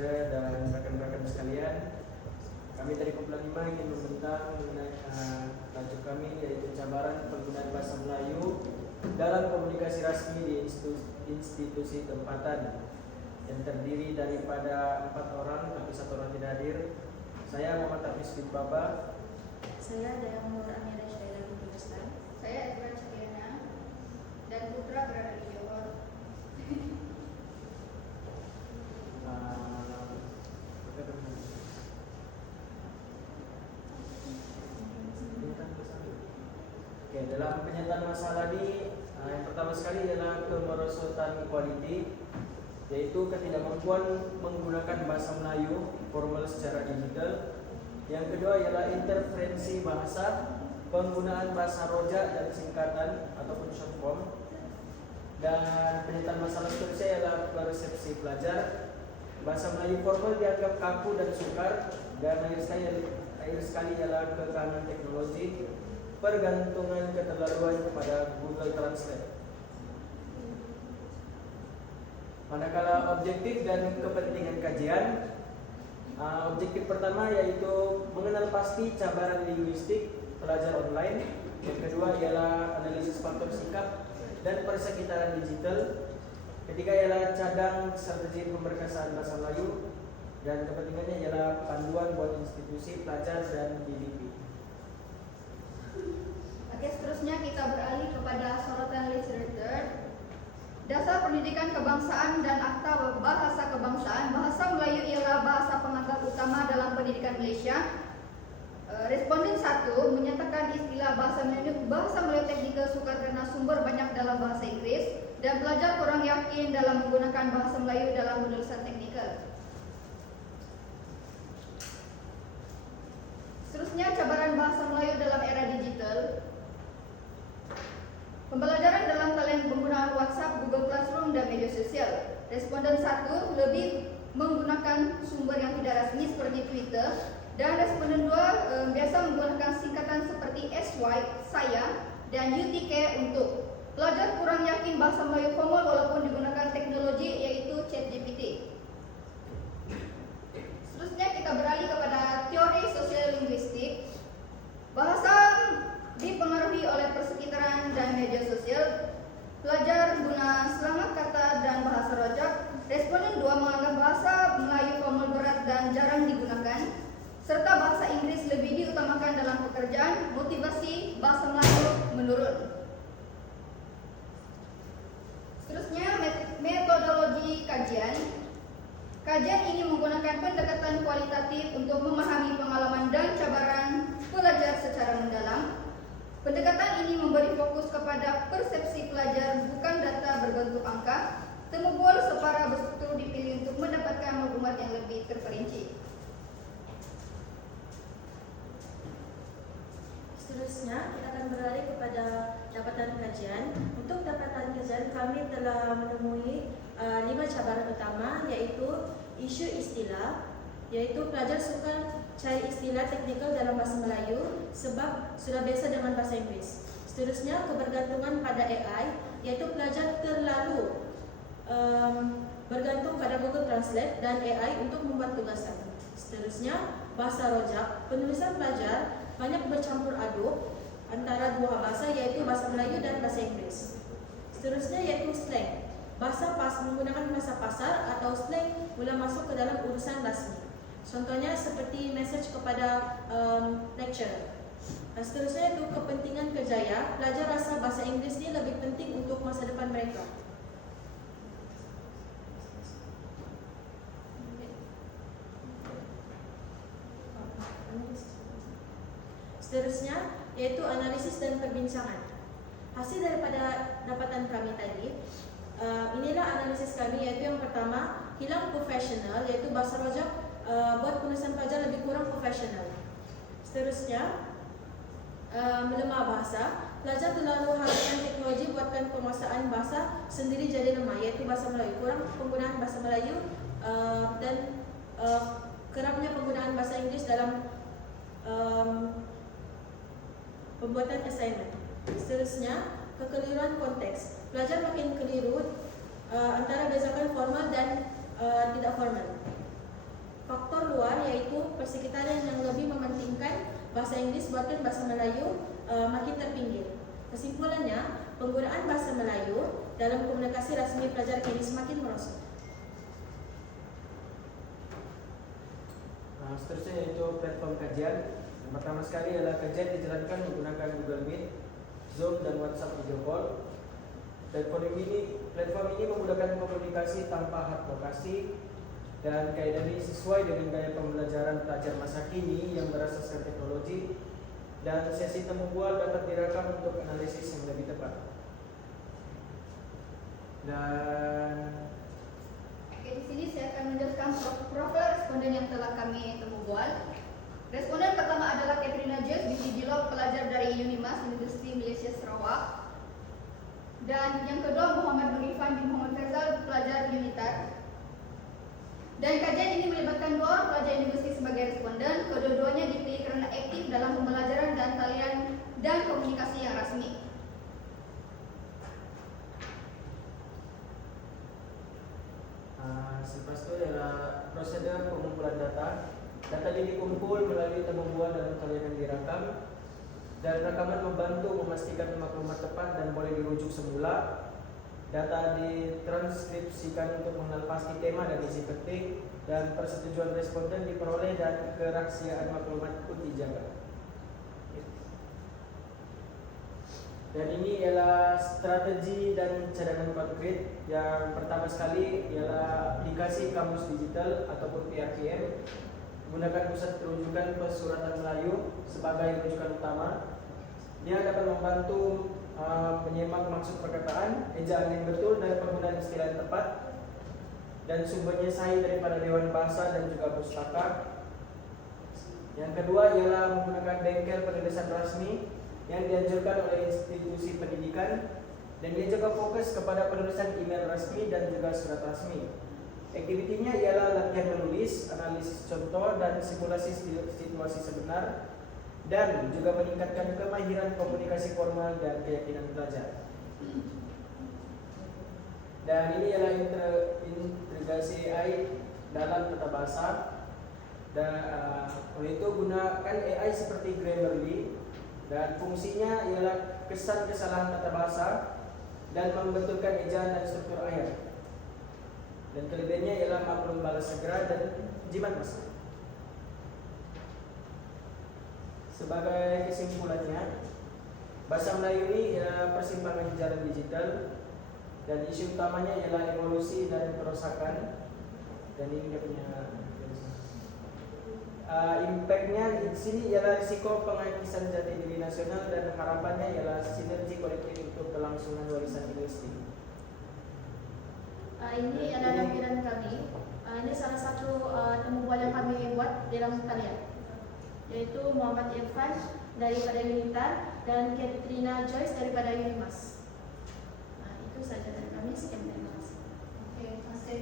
Sire dan rekan-rekan sekalian, kami dari Kumpulan 5 ingin membentang mengenai tajuk kami, yaitu cabaran penggunaan bahasa Melayu dalam komunikasi rasmi di institusi tempatan, yang terdiri daripada 4 orang, tapi 1 orang tidak hadir. Saya Muhammad Hafiz bin Baba. Saya Dayang Nur Amira Syaila Lubistan. Saya Edward Cikiana. Dan Putra berada di Johor. Oke, dalam pernyataan masalah ini, yang pertama sekali adalah kemerosotan equality, yaitu ketidakmampuan menggunakan bahasa Melayu formal secara digital. Yang kedua ialah interferensi bahasa, penggunaan bahasa rojak dan singkatan ataupun short form. Dan pernyataan masalah seterusnya ialah persepsi pelajar. Bahasa Melayu formal dianggap kaku dan sukar, dan akhir sekali ialah kekanan teknologi, pergantungan keterlaluan kepada Google Translate. Manakala objektif dan kepentingan kajian, objektif pertama yaitu mengenal pasti cabaran linguistik pelajar online. Yang kedua ialah analisis faktor sikap dan persekitaran digital. Ketiga ialah cadang strategi pemberkasaan bahasa Melayu, dan kepentingannya ialah panduan buat institusi, pelajar, dan DDP. Oke, seterusnya kita beralih kepada sorotan literatur. Dasar pendidikan kebangsaan dan akta bahasa kebangsaan. Bahasa Melayu ialah bahasa pengantar utama dalam pendidikan Malaysia. Responden 1 menyatakan istilah bahasa Melayu teknikal sukar karena sumber banyak dalam bahasa Inggris, dan pelajar kurang yakin dalam menggunakan bahasa Melayu dalam penulisan teknikal. Seterusnya, cabaran bahasa Melayu dalam era digital. Pembelajaran dalam talian penggunaan WhatsApp, Google Classroom, dan media sosial. Responden 1 lebih menggunakan sumber yang tidak rasmi seperti Twitter, dan responden 2 biasa menggunakan singkatan seperti SY, saya, dan UTK untuk. Pelajar kurang yakin bahasa Melayu formal walaupun digunakan teknologi yaitu ChatGPT. Seterusnya kita beralih kepada teori sosial linguistik. Bahasa dipengaruhi oleh persekitaran dan media sosial. Pelajar guna selamat kata dan bahasa rojak. Responden 2 menganggap bahasa Melayu formal berat dan jarang digunakan, serta bahasa Inggris lebih diutamakan dalam pekerjaan. Motivasi bahasa Melayu menurun. Seterusnya, metodologi kajian. Kajian ini menggunakan pendekatan kualitatif untuk memahami pengalaman dan cabaran pelajar secara mendalam. Pendekatan ini memberi fokus kepada persepsi pelajar, bukan data berbentuk angka. Temu bol separa berstruktur dipilih untuk mendapatkan maklumat yang lebih terperinci. Seterusnya, kita akan beralih kepada dapatan kajian. Untuk dapatan kajian, kami telah menemui 5 cabaran utama, yaitu isu istilah, yaitu pelajar suka cari istilah teknikal dalam bahasa Melayu sebab sudah biasa dengan bahasa Inggris. Seterusnya, kebergantungan pada AI, yaitu pelajar terlalu bergantung pada Google Translate dan AI untuk membuat tugasan. Seterusnya, bahasa rojak. Penulisan pelajar banyak bercampur aduk antara 2 bahasa, yaitu bahasa Melayu dan bahasa Inggris. Seterusnya yaitu slang. Bahasa menggunakan bahasa pasar atau slang mulai masuk ke dalam urusan rasmi. Contohnya seperti message kepada lecturer. Seterusnya itu kepentingan kerjaya. Pelajar rasa bahasa Inggris ini lebih penting untuk masa depan mereka. Seterusnya yaitu analisis dan perbincangan. Hasil daripada dapatan kami tadi, inilah analisis kami, yaitu yang pertama, hilang profesional, yaitu bahasa rojak buat penulisan pelajar lebih kurang profesional. Seterusnya, melemah bahasa. Pelajar terlalu harapkan teknologi buatkan penguasaan bahasa sendiri jadi lemah, yaitu bahasa Melayu. Kurang penggunaan bahasa Melayu dan kerapnya penggunaan bahasa Inggris dalam pembuatan assignment. Seterusnya, kekeliruan konteks. Pelajar makin keliru antara bezakan formal dan tidak formal. keluar yaitu persekitaran yang lebih mementingkan bahasa Inggris buatkan bahasa Melayu makin terpinggir. Kesimpulannya, penggunaan bahasa Melayu dalam komunikasi rasmi pelajar kini semakin merosot. Seterusnya yaitu platform kajian. Yang pertama sekali adalah kajian dijalankan menggunakan Google Meet, Zoom, dan WhatsApp video call. Platform ini memudahkan komunikasi tanpa hard lokasi dan kaidah ini sesuai dengan gaya pembelajaran pelajar masa kini yang berasaskan teknologi, dan sesi temu bual dapat direkam untuk analisis yang lebih tepat. Dan Oke, di sini saya akan menjelaskan profil responden yang telah kami temu bual. Responden pertama adalah Katrina Joyce binti Jilo, pelajar dari Unimas University Malaysia Sarawak. Dan yang kedua Muhammad Nur Irfan bin Muhammad Faisal, pelajar Unitar. Dan kajian ini melibatkan dua orang pelajar universiti sebagai responden. Kedua-duanya dipilih karena aktif dalam pembelajaran dan talian dan komunikasi yang rasmi. Selepas itu adalah prosedur pengumpulan data. Data ini dikumpul melalui temu bual dalam talian yang direkam, dan rekaman membantu memastikan maklumat tepat dan boleh dirujuk semula. Data ditranskripsikan untuk mengenal pasti tema dan isi penting, dan persetujuan responden diperoleh dan kerahasiaan maklumat pun dijaga. Dan ini ialah strategi dan cadangan konkret. Yang pertama sekali ialah aplikasi kamus digital ataupun PRKM. Gunakan pusat rujukan pesuratan Melayu sebagai rujukan utama. Dia dapat membantu menyimak maksud perkataan, ejaan yang betul dan penggunaan istilah yang tepat, dan sumbernya sahih daripada Dewan Bahasa dan juga pustaka. Yang kedua ialah menggunakan bengkel penulisan rasmi yang dianjurkan oleh institusi pendidikan, dan dia juga fokus kepada penulisan email rasmi dan juga surat rasmi. Aktivitinya ialah latihan menulis, analisis contoh, dan simulasi situasi sebenar, dan juga meningkatkan kemahiran komunikasi formal dan keyakinan pelajar. Dan ini ialah integrasi AI dalam tata bahasa. Dan oleh itu gunakan AI seperti Grammarly, dan fungsinya ialah kesan kesalahan tata bahasa dan membetulkan ejaan dan struktur ayat. Dan kelebihannya ialah maklum balas segera dan jimat masa. Sebagai kesimpulannya, bahasa Melayu ini ialah persimpangan jalan digital, dan isu utamanya ialah evolusi dan kerusakan. Dan ini dia punya impactnya di sini ialah risiko pengakisan jati diri nasional, dan harapannya ialah sinergi kolektif untuk kelangsungan warisan linguistik. Ini adalah lampiran kami. Ini salah satu temu bual yang kami buat dalam talian, yaitu Muhammad Irfan daripada Unitar dan Katrina Joyce daripada Unimas. Itu saja dari kami. Sekian, terima kasih. Oke, terima kasih.